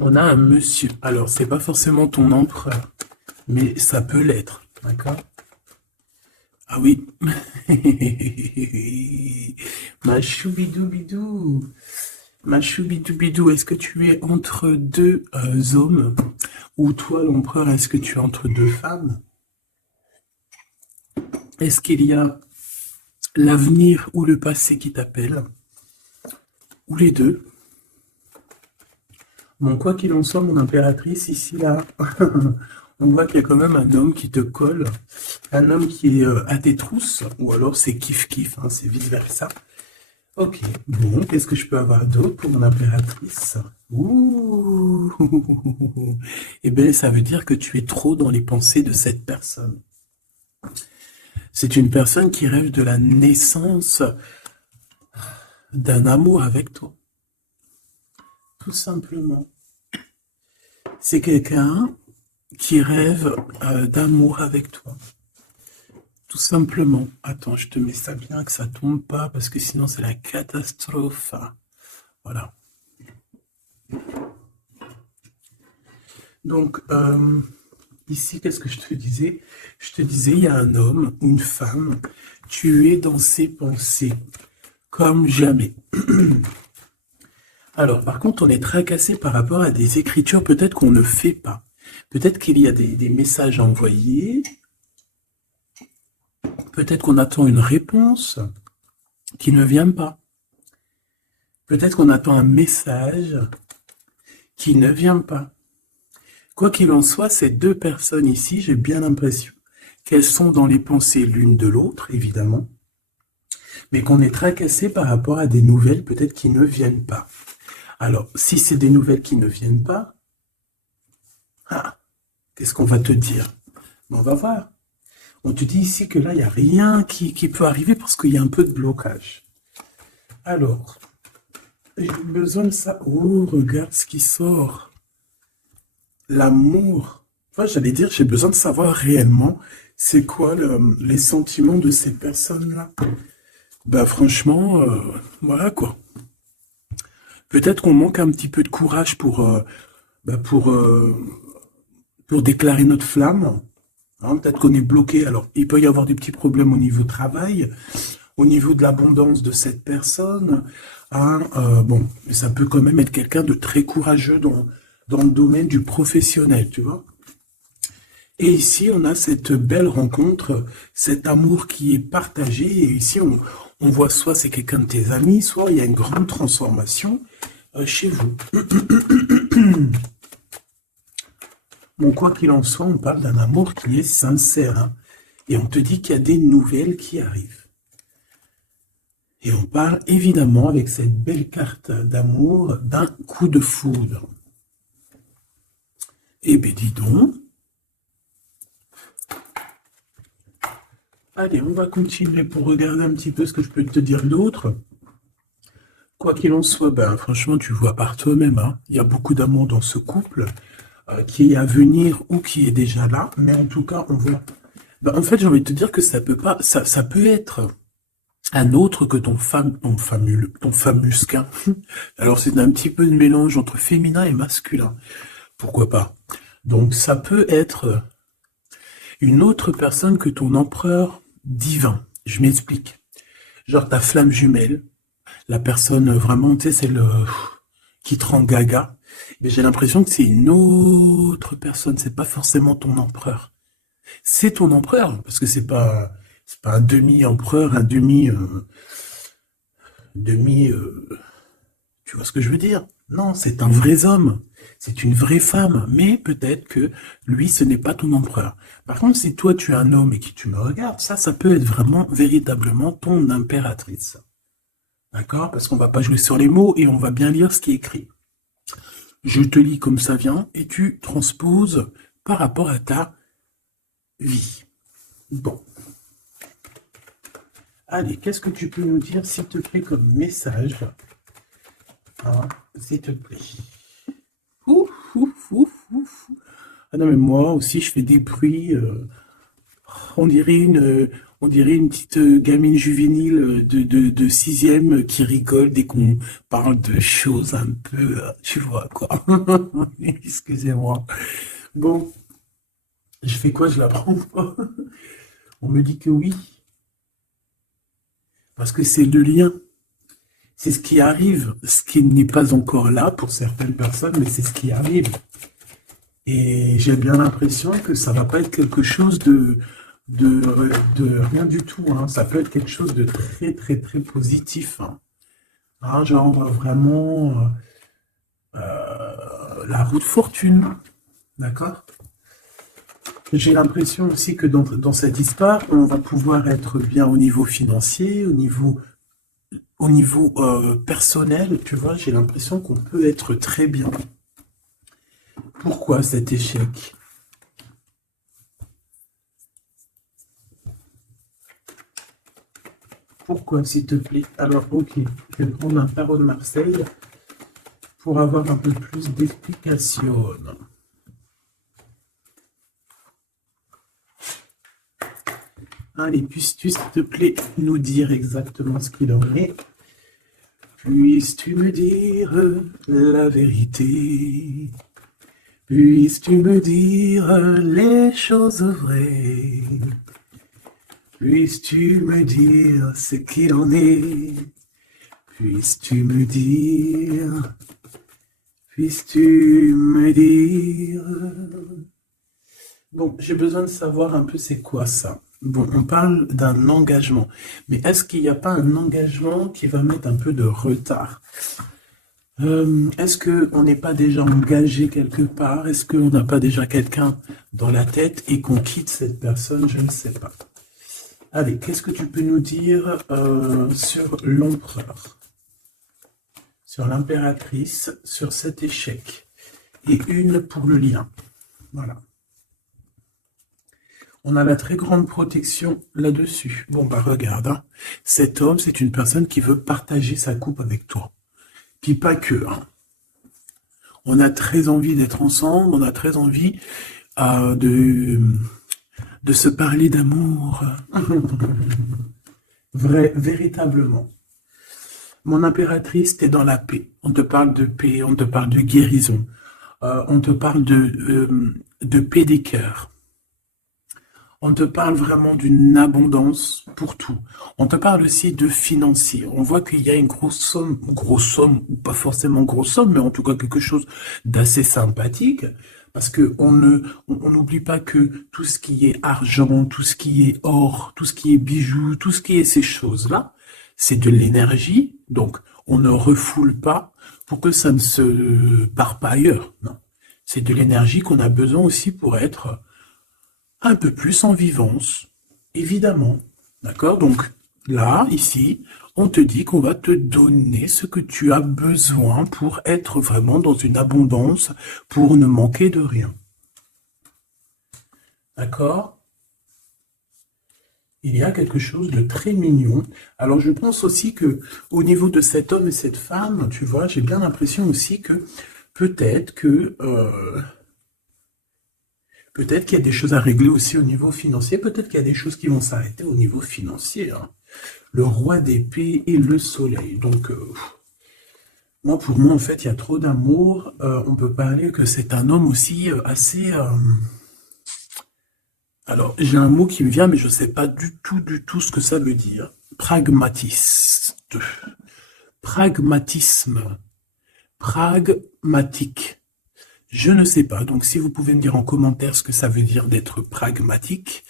On a un monsieur. Alors, c'est pas forcément ton empereur, mais ça peut l'être. D'accord? Ah oui. Ma choubidoubidou. Ma choubidoubidou, est-ce que tu es entre deux hommes? Ou toi, l'empereur, est-ce que tu es entre deux femmes? Est-ce qu'il y a l'avenir ou le passé qui t'appelle? Ou les deux? Bon, quoi qu'il en soit, mon impératrice, ici, là, on voit qu'il y a quand même un homme qui te colle, un homme qui est à tes trousses, ou alors c'est kiff-kiff, hein, c'est vice-versa. Ok, bon, qu'est-ce que je peux avoir d'autre pour mon impératrice? Ouh, eh bien, ça veut dire que tu es trop dans les pensées de cette personne. C'est une personne qui rêve de la naissance d'un amour avec toi, tout simplement. C'est quelqu'un qui rêve d'amour avec toi. Tout simplement. Attends, je te mets ça bien, que ça tombe pas, parce que sinon c'est la catastrophe. Voilà. Donc, ici, qu'est-ce que je te disais? Je te disais, il y a un homme, une femme, tu es dans ses pensées, comme jamais. Alors, par contre, on est tracassé par rapport à des écritures peut-être qu'on ne fait pas. Peut-être qu'il y a des messages à envoyer. Peut-être qu'on attend une réponse qui ne vient pas. Peut-être qu'on attend un message qui ne vient pas. Quoi qu'il en soit, ces deux personnes ici, j'ai bien l'impression qu'elles sont dans les pensées l'une de l'autre, évidemment, mais qu'on est tracassé par rapport à des nouvelles peut-être qui ne viennent pas. Alors, si c'est des nouvelles qui ne viennent pas, ah, qu'est-ce qu'on va te dire? On va voir. On te dit ici que là, il n'y a rien qui peut arriver parce qu'il y a un peu de blocage. Alors, j'ai besoin de ça. Oh, regarde ce qui sort. L'amour. Enfin, j'allais dire, j'ai besoin de savoir réellement c'est quoi les sentiments de ces personnes-là. Ben franchement, voilà quoi. Peut-être qu'on manque un petit peu de courage ben, pour déclarer notre flamme. Hein, peut-être qu'on est bloqué. Alors, il peut y avoir des petits problèmes au niveau travail, au niveau de l'abondance de cette personne. Hein, bon, mais ça peut quand même être quelqu'un de très courageux dans le domaine du professionnel, tu vois. Et ici, on a cette belle rencontre, cet amour qui est partagé. Et ici, on voit soit c'est quelqu'un de tes amis, soit il y a une grande transformation chez vous. Bon, quoi qu'il en soit, on parle d'un amour qui est sincère. Hein, et on te dit qu'il y a des nouvelles qui arrivent. Et on parle évidemment avec cette belle carte d'amour d'un coup de foudre. Eh bien, dis donc. Allez, on va continuer pour regarder un petit peu ce que je peux te dire d'autre. Quoi qu'il en soit, ben, franchement, tu vois par toi-même, hein, il y a beaucoup d'amour dans ce couple, qui est à venir ou qui est déjà là, mais en tout cas, on voit. Ben, en fait, j'ai envie de te dire que ça peut pas, ça peut être un autre que ton famusquin. Alors, c'est un petit peu de mélange entre féminin et masculin. Pourquoi pas? Donc, ça peut être une autre personne que ton empereur divin. Je m'explique. Genre ta flamme jumelle, la personne vraiment, tu sais, celle qui te rend gaga. Mais j'ai l'impression que c'est une autre personne, c'est pas forcément ton empereur. C'est ton empereur, parce que c'est pas un demi-empereur, un demi, tu vois ce que je veux dire? Non, c'est un vrai homme. C'est une vraie femme, mais peut-être que lui, ce n'est pas ton empereur. Par contre, si toi, tu es un homme et que tu me regardes, ça peut être vraiment, véritablement ton impératrice. D'accord? Parce qu'on va pas jouer sur les mots et on va bien lire ce qui est écrit. Je te lis comme ça vient et tu transposes par rapport à ta vie. Bon. Allez, qu'est-ce que tu peux nous dire, s'il te plaît, comme message? Hein, s'il te plaît. Ouf, ouf, ouf, ouf. Ah non, mais moi aussi, je fais des bruits. on dirait une petite gamine juvénile de sixième qui rigole dès qu'on parle de choses un peu, tu vois, quoi. Excusez-moi. Bon, je fais quoi? Je la prends pas. On me dit que oui, parce que c'est le lien. C'est ce qui arrive, ce qui n'est pas encore là pour certaines personnes, mais c'est ce qui arrive. Et j'ai bien l'impression que ça va pas être quelque chose de, de rien du tout, hein. Ça peut être quelque chose de très, très, très positif, hein. Hein, genre vraiment la roue de fortune, d'accord? J'ai l'impression aussi que dans cette histoire, on va pouvoir être bien au niveau financier, au niveau personnel, tu vois, j'ai l'impression qu'on peut être très bien. Pourquoi cet échec? Pourquoi, s'il te plaît? Alors, ok, je vais prendre un tarot de Marseille pour avoir un peu plus d'explications. Allez, puisses-tu, s'il te plaît, nous dire exactement ce qu'il en est? Puisses-tu me dire la vérité? Puisses-tu me dire les choses vraies? Puisses-tu me dire ce qu'il en est? Puisses-tu me dire? Puisses-tu me dire? Bon, j'ai besoin de savoir un peu c'est quoi ça. Bon, on parle d'un engagement, mais est-ce qu'il n'y a pas un engagement qui va mettre un peu de retard? Est-ce qu'on n'est pas déjà engagé quelque part? Est-ce qu'on n'a pas déjà quelqu'un dans la tête et qu'on quitte cette personne? Je ne sais pas. Allez, qu'est-ce que tu peux nous dire sur l'empereur, sur l'impératrice, sur cet échec? Et une pour le lien. Voilà. On a la très grande protection là-dessus. Bon, bah regarde, hein. Cet homme, c'est une personne qui veut partager sa coupe avec toi. Puis pas que, hein. On a très envie d'être ensemble, on a très envie de se parler d'amour. Vrai, véritablement. Mon impératrice, t'es dans la paix. On te parle de paix, on te parle de guérison. On te parle de paix des cœurs. On te parle vraiment d'une abondance pour tout. On te parle aussi de financier. On voit qu'il y a une grosse somme, ou pas forcément grosse somme, mais en tout cas quelque chose d'assez sympathique. Parce que on n'oublie pas que tout ce qui est argent, tout ce qui est or, tout ce qui est bijoux, tout ce qui est ces choses-là, c'est de l'énergie. Donc, on ne refoule pas pour que ça ne se part pas ailleurs. Non. C'est de l'énergie qu'on a besoin aussi pour être un peu plus en vivance, évidemment. D'accord? Donc là, ici, on te dit qu'on va te donner ce que tu as besoin pour être vraiment dans une abondance, pour ne manquer de rien. D'accord? Il y a quelque chose de très mignon. Alors je pense aussi que au niveau de cet homme et cette femme, tu vois, j'ai bien l'impression aussi que peut-être que peut-être qu'il y a des choses à régler aussi au niveau financier. Peut-être qu'il y a des choses qui vont s'arrêter au niveau financier, hein. Le roi d'épée et le soleil. Donc, moi, pour moi, en fait, il y a trop d'amour. On peut parler que c'est un homme aussi assez... Alors, j'ai un mot qui me vient, mais je ne sais pas du tout ce que ça veut dire. Pragmatiste. Pragmatisme. Pragmatique. Je ne sais pas. Donc, si vous pouvez me dire en commentaire ce que ça veut dire d'être pragmatique.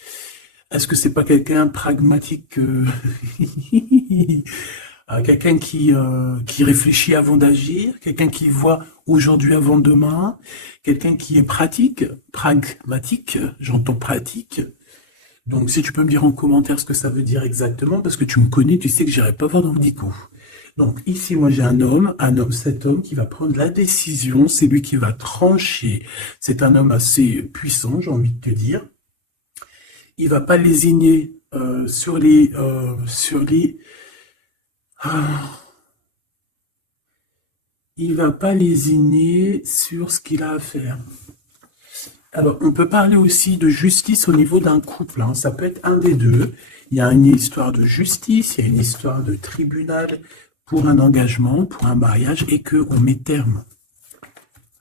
Est-ce que c'est pas quelqu'un pragmatique, quelqu'un qui réfléchit avant d'agir, quelqu'un qui voit aujourd'hui avant demain, quelqu'un qui est pratique, pragmatique, j'entends pratique. Donc, si tu peux me dire en commentaire ce que ça veut dire exactement, parce que tu me connais, tu sais que j'irai pas voir dans le dico. Donc, ici, moi, j'ai cet homme qui va prendre la décision, c'est lui qui va trancher. C'est un homme assez puissant, j'ai envie de te dire. Il va pas lésigner ah, il va pas lésiner sur ce qu'il a à faire. Alors, on peut parler aussi de justice au niveau d'un couple, hein. Ça peut être un des deux. Il y a une histoire de justice, il y a une histoire de tribunal pour un engagement, pour un mariage, et qu'on met terme.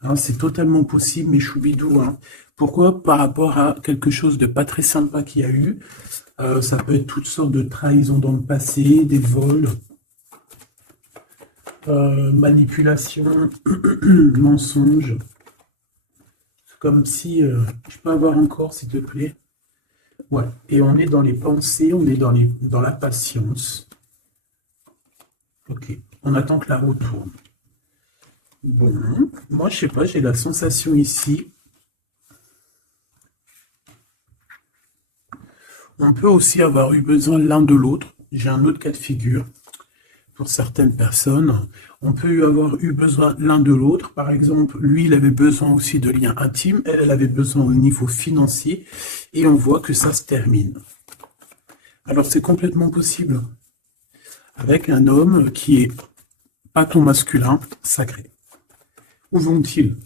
Hein, c'est totalement possible, mes choubidous, hein. Pourquoi? Par rapport à quelque chose de pas très sympa qu'il y a eu. Ça peut être toutes sortes de trahisons dans le passé, des vols, manipulation, mensonges. Comme si... je peux avoir encore, s'il te plaît? Ouais. Et on est dans les pensées, on est dans la patience. Ok. On attend que la roue tourne. Bon. Moi, je sais pas, j'ai la sensation ici. On peut aussi avoir eu besoin l'un de l'autre. J'ai un autre cas de figure. Pour certaines personnes, on peut avoir eu besoin l'un de l'autre. Par exemple, lui, il avait besoin aussi de liens intimes. Elle avait besoin au niveau financier. Et on voit que ça se termine. Alors, c'est complètement possible. Avec un homme qui est pas ton masculin sacré. Où vont-ils?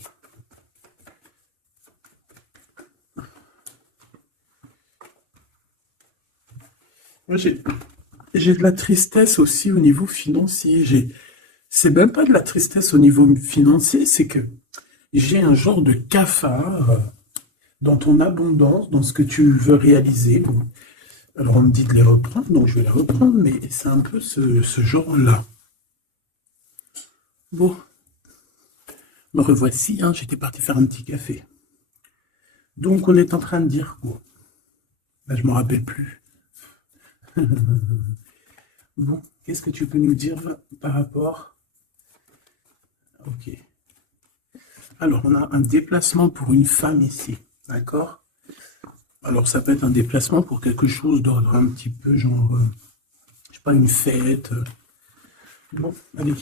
Moi, j'ai de la tristesse aussi au niveau financier. C'est même pas de la tristesse au niveau financier, c'est que j'ai un genre de cafard dans ton abondance, dans ce que tu veux réaliser. Bon. Alors on me dit de les reprendre, donc je vais les reprendre, mais c'est un peu ce genre-là. Bon, me revoici, hein, j'étais parti faire un petit café. Donc on est en train de dire quoi? Ben, je ne me rappelle plus. Bon, qu'est-ce que tu peux nous dire par rapport? Ok. Alors, on a un déplacement pour une femme ici, d'accord? Alors, ça peut être un déplacement pour quelque chose d'ordre un petit peu genre, je sais pas, une fête. Bon, allez.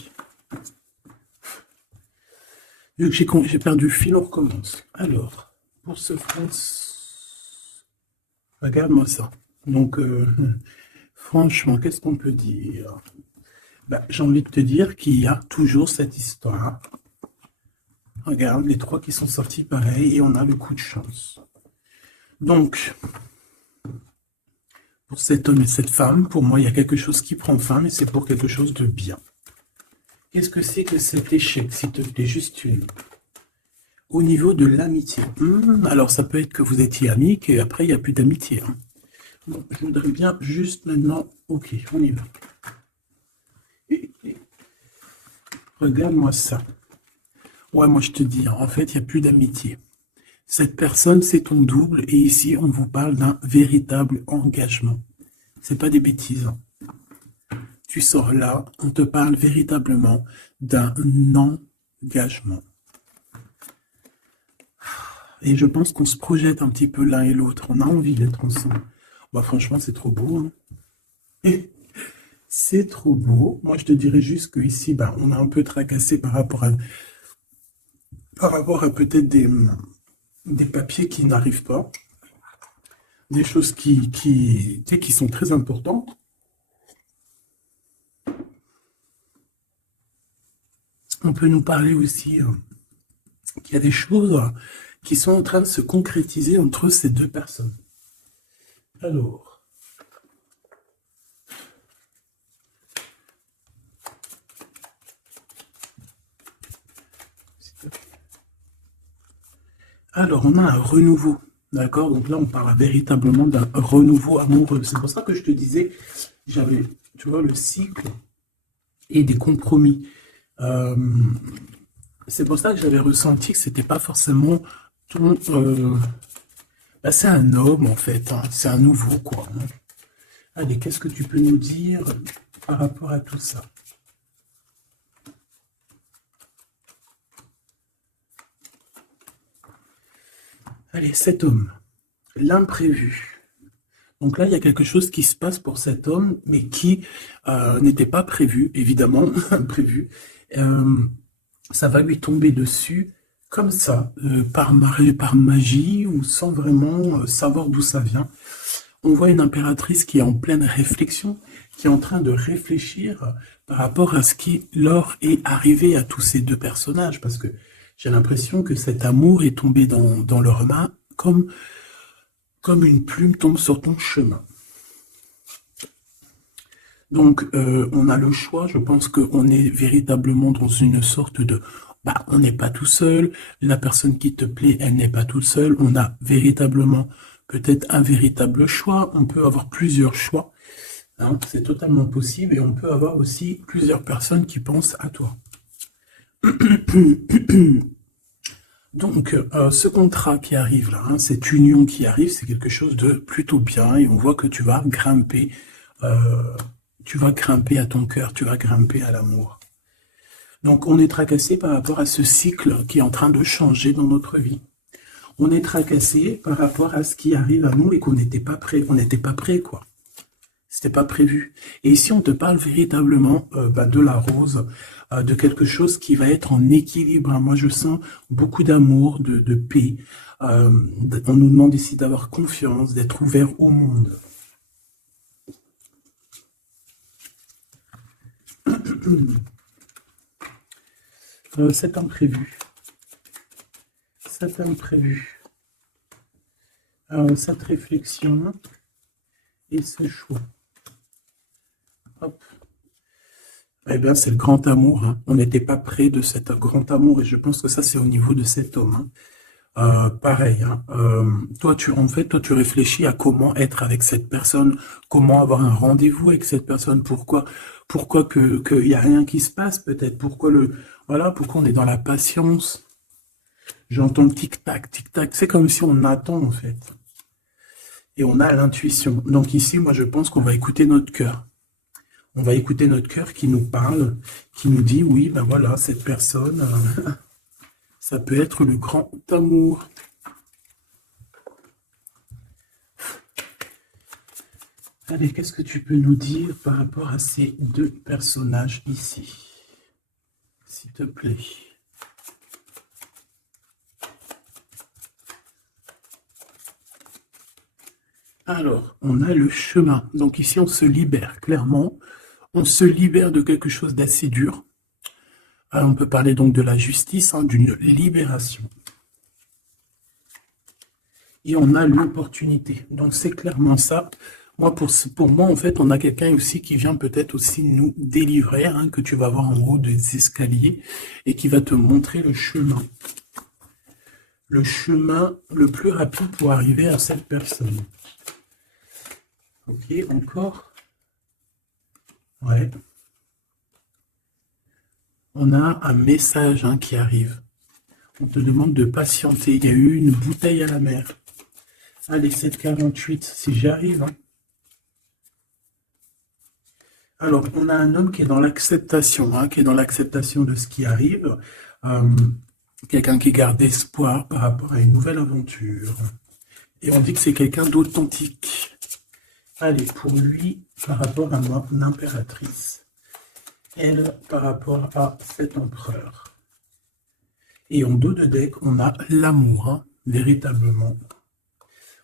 Vu que j'ai perdu le fil, on recommence. Alors, pour ce France, regarde-moi ça. Donc, franchement, qu'est-ce qu'on peut dire? Ben, j'ai envie de te dire qu'il y a toujours cette histoire. Regarde, les trois qui sont sortis pareil, et on a le coup de chance. Donc, pour cet homme et cette femme, pour moi, il y a quelque chose qui prend fin, mais c'est pour quelque chose de bien. Qu'est-ce que c'est que cet échec, s'il te plaît? Juste une. Au niveau de l'amitié. Alors, ça peut être que vous étiez amis, et après, il n'y a plus d'amitié. Hein. Bon, je voudrais bien juste maintenant... Ok, on y va. Regarde-moi ça. Ouais, moi, je te dis, en fait, il n'y a plus d'amitié. Cette personne, c'est ton double, et ici, on vous parle d'un véritable engagement. C'est pas des bêtises. Hein. Tu sors là, on te parle véritablement d'un engagement. Et je pense qu'on se projette un petit peu l'un et l'autre. On a envie d'être ensemble. Bah, franchement, c'est trop beau. Hein. C'est trop beau. Moi, je te dirais juste qu'ici, bah, on a un peu tracassé par rapport à peut-être des papiers qui n'arrivent pas. Des choses qui sont très importantes. On peut nous parler aussi qu'il y a des choses qui sont en train de se concrétiser entre ces deux personnes. Alors, on a un renouveau, d'accord? Donc là, on parle véritablement d'un renouveau amoureux. C'est pour ça que je te disais, j'avais, tu vois, le cycle et des compromis. C'est pour ça que j'avais ressenti que c'était pas forcément ton... bah, c'est un homme, en fait. Hein. C'est un nouveau, quoi. Hein. Allez, qu'est-ce que tu peux nous dire par rapport à tout ça? Allez, cet homme, l'imprévu. Donc là, il y a quelque chose qui se passe pour cet homme, mais qui n'était pas prévu, évidemment, imprévu. Ça va lui tomber dessus comme ça, par magie, ou sans vraiment savoir d'où ça vient. On voit une impératrice qui est en pleine réflexion, qui est en train de réfléchir par rapport à ce qui leur est arrivé à tous ces deux personnages, parce que J'ai l'impression que cet amour est tombé dans leurs mains comme une plume tombe sur ton chemin. Donc, on a le choix. Je pense qu'on est véritablement dans une sorte de... Bah, on n'est pas tout seul. La personne qui te plaît, elle n'est pas toute seule. On a véritablement peut-être un véritable choix. On peut avoir plusieurs choix. Hein, c'est totalement possible. Et on peut avoir aussi plusieurs personnes qui pensent à toi. Donc, ce contrat qui arrive là, hein, cette union qui arrive, c'est quelque chose de plutôt bien. Et on voit que tu vas grimper... tu vas grimper à ton cœur, tu vas grimper à l'amour. Donc on est tracassé par rapport à ce cycle qui est en train de changer dans notre vie. On est tracassé par rapport à ce qui arrive à nous et qu'on n'était pas prêt. On n'était pas prêt, quoi. C'était pas prévu. Et ici, on te parle véritablement de la rose, de quelque chose qui va être en équilibre. Moi, je sens beaucoup d'amour, de paix. On nous demande ici d'avoir confiance, d'être ouvert au monde. C'est imprévu. C'est imprévu. Cette réflexion et ce choix. Hop. Eh bien, c'est le grand amour. Hein. On n'était pas près de cet grand amour et je pense que ça, c'est au niveau de cet homme. Hein. Pareil. Hein. Toi, tu réfléchis à comment être avec cette personne, comment avoir un rendez-vous avec cette personne, pourquoi qu'il n'y a rien qui se passe, peut-être, pourquoi on est dans la patience. J'entends tic-tac, tic-tac. C'est comme si on attend, en fait. Et on a l'intuition. Donc ici, moi, je pense qu'on va écouter notre cœur. On va écouter notre cœur qui nous parle, qui nous dit, oui, ben voilà, cette personne, ça peut être le grand amour. Allez, qu'est-ce que tu peux nous dire par rapport à ces deux personnages ici, s'il te plaît? Alors, on a le chemin. Donc ici, on se libère, clairement. On se libère de quelque chose d'assez dur. On peut parler donc de la justice, hein, d'une libération. Et on a l'opportunité. Donc c'est clairement ça. Moi, pour moi, en fait, on a quelqu'un aussi qui vient peut-être aussi nous délivrer, hein, que tu vas voir en haut des escaliers, et qui va te montrer le chemin. Le chemin le plus rapide pour arriver à cette personne. Ok, encore. Ouais. On a un message qui arrive. On te demande de patienter. Il y a eu une bouteille à la mer. Allez, 7,48, si j'y arrive. Hein. Alors, on a un homme qui est dans l'acceptation, qui est dans l'acceptation de ce qui arrive. Quelqu'un qui garde espoir par rapport à une nouvelle aventure. Et on dit que c'est quelqu'un d'authentique. Allez, pour lui, par rapport à mon impératrice. Elle, par rapport à cet empereur. Et en dos de deck, on a l'amour, véritablement.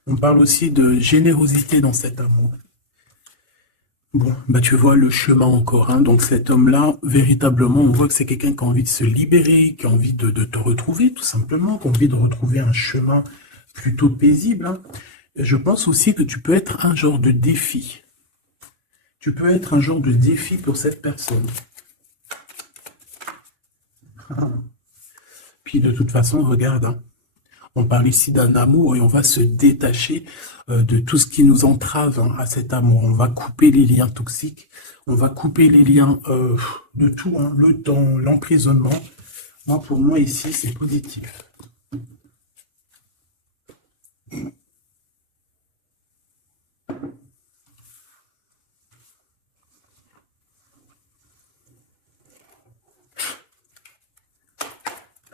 On parle aussi de générosité dans cet amour. Bon, bah tu vois le chemin encore. Hein. Donc cet homme-là, véritablement, on voit que c'est quelqu'un qui a envie de se libérer, qui a envie de te retrouver, tout simplement, qui a envie de retrouver un chemin plutôt paisible. Hein. Et je pense aussi que tu peux être un genre de défi. Tu peux être un genre de défi pour cette personne. Puis de toute façon, regarde, hein, on parle ici d'un amour et on va se détacher de tout ce qui nous entrave à cet amour. On va couper les liens toxiques, on va couper les liens de tout, hein, le temps, l'emprisonnement. Moi, pour moi, ici, c'est positif.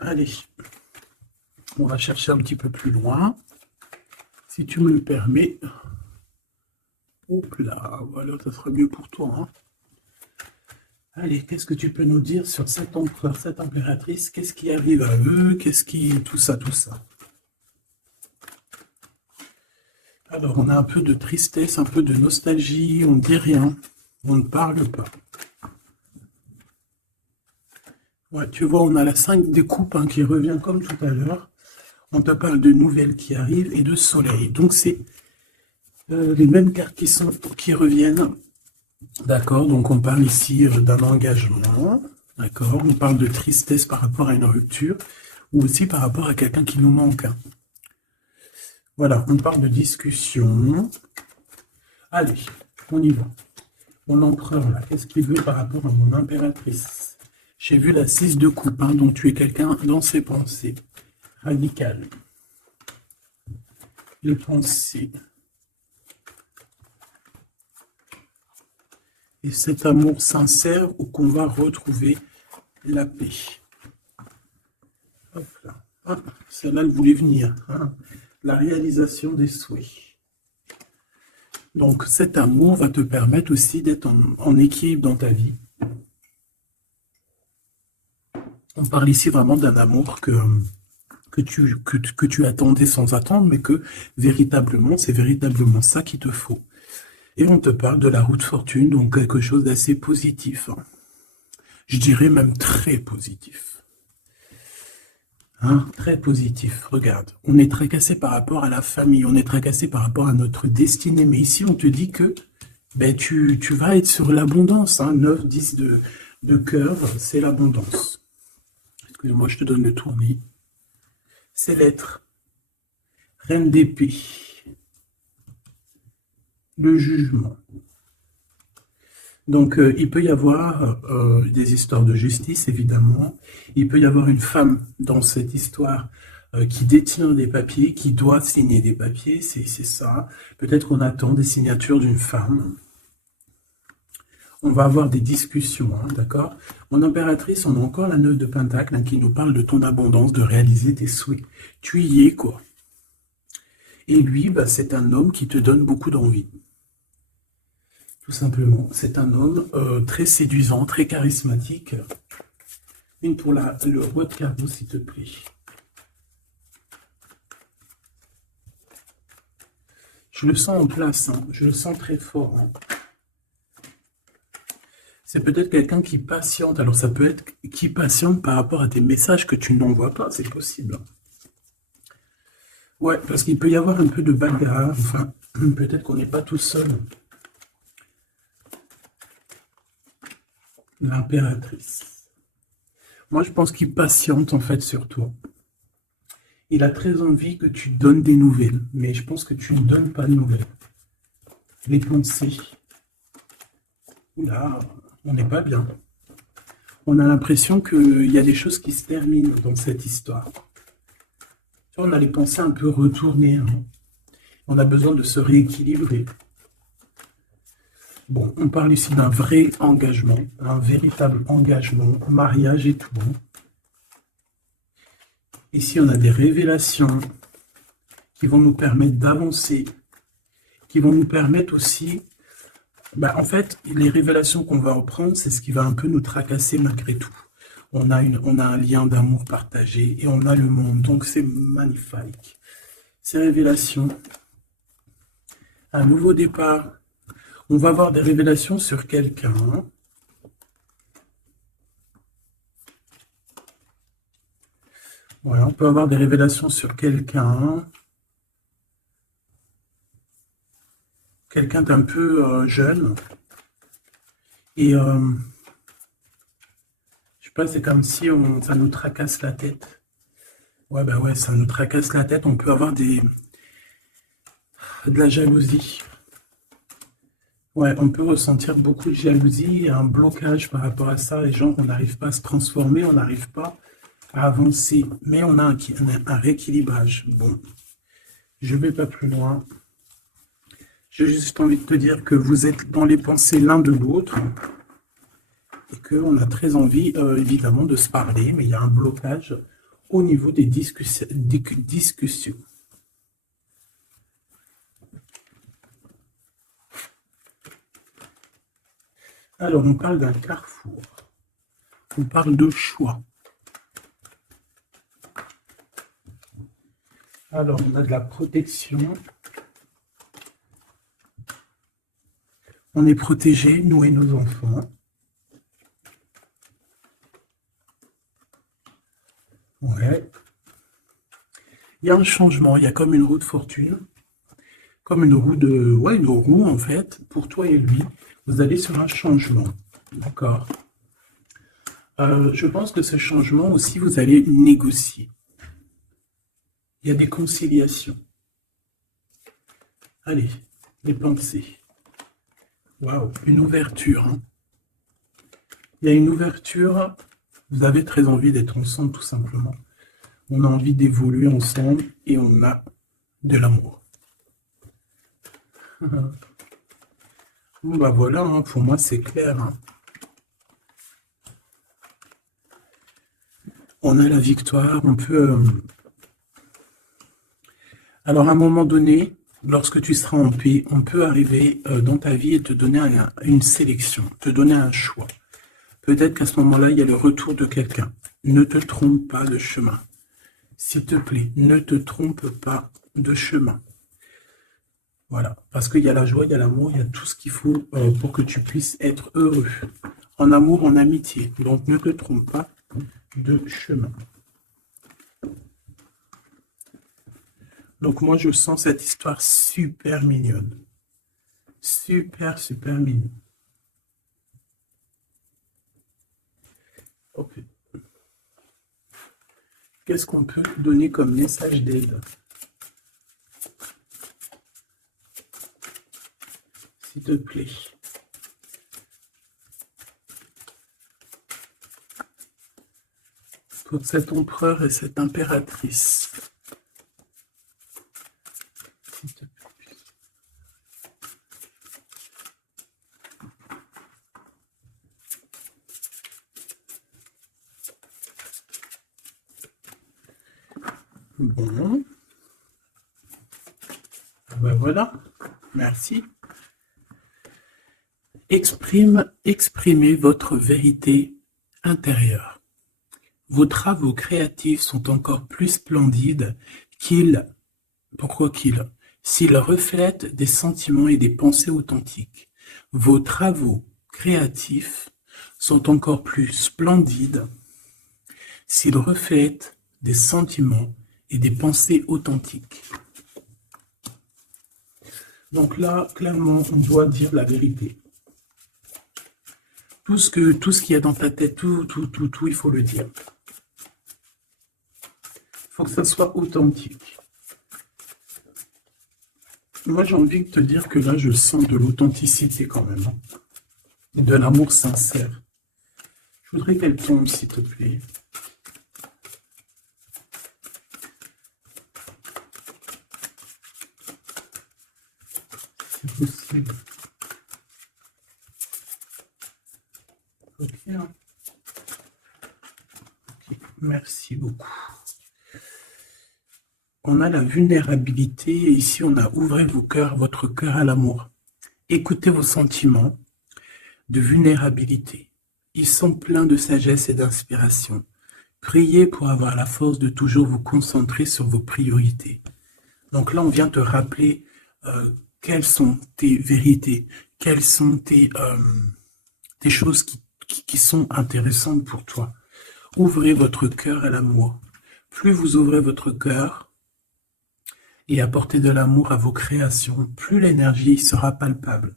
Allez, on va chercher un petit peu plus loin, si tu me le permets. Hop là, voilà, ça sera mieux pour toi. Hein. Allez, qu'est-ce que tu peux nous dire sur cet empereur, cette impératrice? Qu'est-ce qui arrive à eux? Qu'est-ce qui... tout ça. Alors, on a un peu de tristesse, un peu de nostalgie, on ne dit rien, on ne parle pas. Ouais, tu vois, on a la 5 des coupes hein, qui revient comme tout à l'heure. On te parle de nouvelles qui arrivent et de soleil. Donc, c'est les mêmes cartes qui reviennent. D'accord, donc on parle ici d'un engagement. D'accord, on parle de tristesse par rapport à une rupture ou aussi par rapport à quelqu'un qui nous manque. Voilà, on parle de discussion. Allez, on y va. Mon empereur, là, qu'est-ce qu'il veut par rapport à mon impératrice? J'ai vu la 6 de coupe, hein, donc tu es quelqu'un dans ses pensées. Radical. Les pensées. Et cet amour sincère où qu'on va retrouver la paix. Hop là. Ah, celle-là, elle voulait venir. Hein. La réalisation des souhaits. Donc cet amour va te permettre aussi d'être en équilibre dans ta vie. On parle ici vraiment d'un amour que tu attendais sans attendre, mais que véritablement, c'est véritablement ça qu'il te faut. Et on te parle de la route fortune, donc quelque chose d'assez positif. Hein. Je dirais même très positif. Hein, très positif. Regarde, on est tracassé par rapport à la famille, on est tracassé par rapport à notre destinée. Mais ici, on te dit que ben, tu vas être sur l'abondance. Hein, 9, 10 de cœur, c'est l'abondance. Excuse-moi, je te donne le tournis. C'est l'être. Reine d'épée. Le jugement. Donc, il peut y avoir des histoires de justice, évidemment. Il peut y avoir une femme dans cette histoire qui détient des papiers, qui doit signer des papiers, c'est ça. Peut-être qu'on attend des signatures d'une femme. On va avoir des discussions, hein, d'accord? Mon impératrice, on a encore la 9 de Pentacle hein, qui nous parle de ton abondance, de réaliser tes souhaits. Tu y es, quoi. Et lui, bah, c'est un homme qui te donne beaucoup d'envie. Tout simplement, c'est un homme très séduisant, très charismatique. Une pour le roi de carreau, s'il te plaît. Je le sens en place, hein. Je le sens très fort. Hein. C'est peut-être quelqu'un qui patiente. Alors ça peut être qui patiente par rapport à tes messages que tu n'envoies pas, c'est possible. Ouais, parce qu'il peut y avoir un peu de bagarre. Enfin, peut-être qu'on n'est pas tout seul. L'impératrice. Moi, je pense qu'il patiente en fait sur toi. Il a très envie que tu donnes des nouvelles, mais je pense que tu ne donnes pas de nouvelles. Les pensées. Oula, on n'est pas bien. On a l'impression qu'il y a des choses qui se terminent dans cette histoire. On a les pensées un peu retournées. Hein. On a besoin de se rééquilibrer. Bon, on parle ici d'un vrai engagement, un véritable engagement, mariage et tout. Ici, on a des révélations qui vont nous permettre d'avancer, qui vont nous permettre aussi... Bah, en fait, les révélations qu'on va reprendre, c'est ce qui va un peu nous tracasser malgré tout. On a un lien d'amour partagé et on a le monde, donc c'est magnifique. Ces révélations, un nouveau départ. On va avoir des révélations sur quelqu'un. Voilà, on peut avoir des révélations sur quelqu'un. Quelqu'un d'un peu jeune. Et je sais pas, c'est comme si ça nous tracasse la tête. Ouais, bah ouais, ça nous tracasse la tête. On peut avoir de la jalousie. Ouais, on peut ressentir beaucoup de jalousie, un blocage par rapport à ça. Les gens, on n'arrive pas à se transformer, on n'arrive pas à avancer. Mais on a un rééquilibrage. Bon, je ne vais pas plus loin. J'ai juste envie de te dire que vous êtes dans les pensées l'un de l'autre et qu'on a très envie, évidemment, de se parler, mais il y a un blocage au niveau des discussions. Alors, on parle d'un carrefour. On parle de choix. Alors, on a de la protection. On est protégé, nous et nos enfants. Il y a un changement, il y a comme une roue de fortune, comme une roue de... Ouais, une roue en fait, pour toi et lui. Vous allez sur un changement, d'accord? Je pense que ce changement aussi, vous allez négocier. Il y a des conciliations. Allez, des pensées. Waouh, une ouverture, hein. Il y a une ouverture. Vous avez très envie d'être ensemble, tout simplement. On a envie d'évoluer ensemble et on a de l'amour. Bon, bah voilà, hein, pour moi, c'est clair, hein. On a la victoire, on peut... Alors, à un moment donné, lorsque tu seras en paix, on peut arriver dans ta vie et te donner une sélection, te donner un choix. Peut-être qu'à ce moment-là, il y a le retour de quelqu'un. Ne te trompe pas de chemin. S'il te plaît, ne te trompe pas de chemin. Voilà, parce qu'il y a la joie, il y a l'amour, il y a tout ce qu'il faut pour que tu puisses être heureux. En amour, en amitié. Donc, ne te trompe pas de chemin. Donc, moi, je sens cette histoire super mignonne. Super, super mignonne. Ok. Qu'est-ce qu'on peut donner comme message d'aide? S'il te plaît. Pour cet empereur et cette impératrice. S'il te plaît. Bon. Ben voilà. Merci. Exprimez votre vérité intérieure. Vos travaux créatifs sont encore plus splendides s'ils reflètent des sentiments et des pensées authentiques. Vos travaux créatifs sont encore plus splendides s'ils reflètent des sentiments et des pensées authentiques. Donc là, clairement, on doit dire la vérité. Tout ce qu'il y a dans ta tête, tout, il faut le dire. Il faut que ça soit authentique. Moi, j'ai envie de te dire que là, je sens de l'authenticité quand même. Hein. Et de l'amour sincère. Je voudrais qu'elle tombe, s'il te plaît. C'est possible. Ok, hein. Ok, merci beaucoup. On a la vulnérabilité, et ici on a ouvrez votre cœur à l'amour. Écoutez vos sentiments de vulnérabilité. Ils sont pleins de sagesse et d'inspiration. Priez pour avoir la force de toujours vous concentrer sur vos priorités. Donc là, on vient te rappeler quelles sont tes vérités, quelles sont tes choses qui sont intéressantes pour toi. Ouvrez votre cœur à l'amour. Plus vous ouvrez votre cœur, et apporter de l'amour à vos créations, plus l'énergie sera palpable.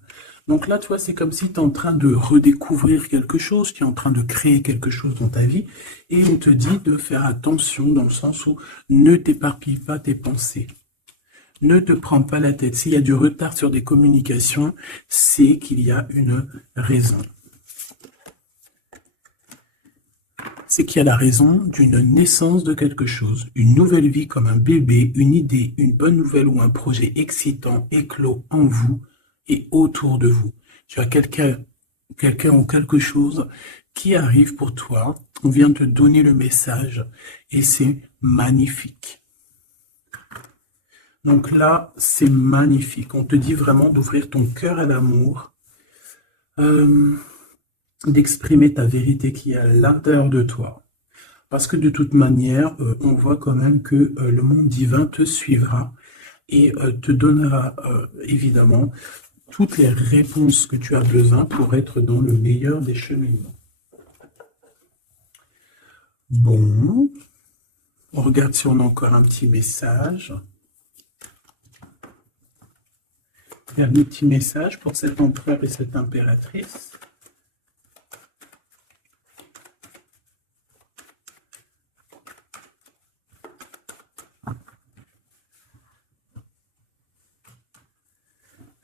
Donc là, tu vois, c'est comme si tu es en train de redécouvrir quelque chose, tu es en train de créer quelque chose dans ta vie, et on te dit de faire attention dans le sens où ne t'éparpille pas tes pensées. Ne te prends pas la tête. S'il y a du retard sur des communications, c'est qu'il y a une raison. C'est qu'il y a la raison d'une naissance de quelque chose, une nouvelle vie comme un bébé, une idée, une bonne nouvelle ou un projet excitant éclos en vous et autour de vous. Tu as quelqu'un ou quelque chose qui arrive pour toi, on vient te donner le message et c'est magnifique. Donc là, c'est magnifique. On te dit vraiment d'ouvrir ton cœur à l'amour, d'exprimer ta vérité qui est à l'intérieur de toi. Parce que de toute manière, on voit quand même que le monde divin te suivra et te donnera évidemment toutes les réponses que tu as besoin pour être dans le meilleur des cheminements. Bon, On regarde si on a encore un petit message. Dernier petit message pour cet empereur et cette impératrice.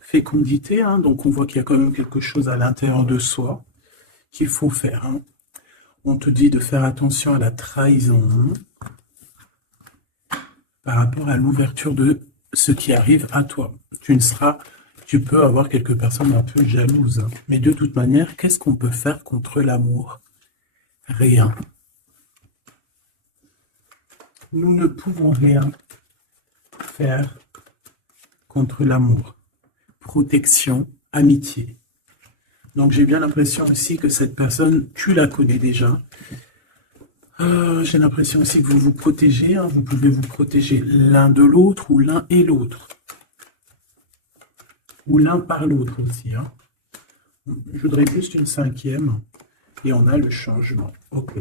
Fécondité, hein, donc on voit qu'il y a quand même quelque chose à l'intérieur de soi qu'il faut faire. Hein. On te dit de faire attention à la trahison par rapport à l'ouverture de ce qui arrive à toi. Tu peux avoir quelques personnes un peu jalouses, hein. Mais de toute manière, qu'est-ce qu'on peut faire contre l'amour? Rien. Nous ne pouvons rien faire contre l'amour. Protection, amitié. Donc j'ai bien l'impression aussi que cette personne, tu la connais déjà. J'ai l'impression aussi que vous vous protégez. Hein. Vous pouvez vous protéger l'un de l'autre ou l'un et l'autre. Ou l'un par l'autre aussi. Hein. Je voudrais juste une cinquième. Et on a le changement. Ok.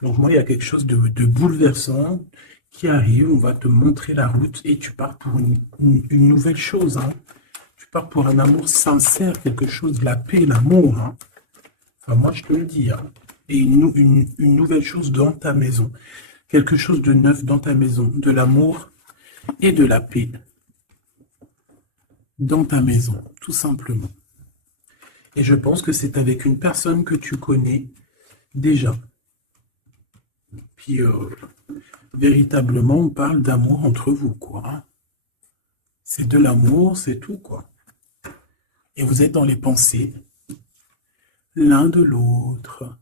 Donc moi, il y a quelque chose de bouleversant qui arrive. On va te montrer la route et tu pars pour une nouvelle chose. Hein. Tu pars pour un amour sincère, quelque chose de la paix, l'amour. Hein. Enfin, moi, je te le dis. Hein. Et une nouvelle chose dans ta maison. Quelque chose de neuf dans ta maison. De l'amour et de la paix. Dans ta maison, tout simplement. Et je pense que c'est avec une personne que tu connais déjà. Puis, véritablement, on parle d'amour entre vous, quoi. C'est de l'amour, c'est tout, quoi. Et vous êtes dans les pensées l'un de l'autre.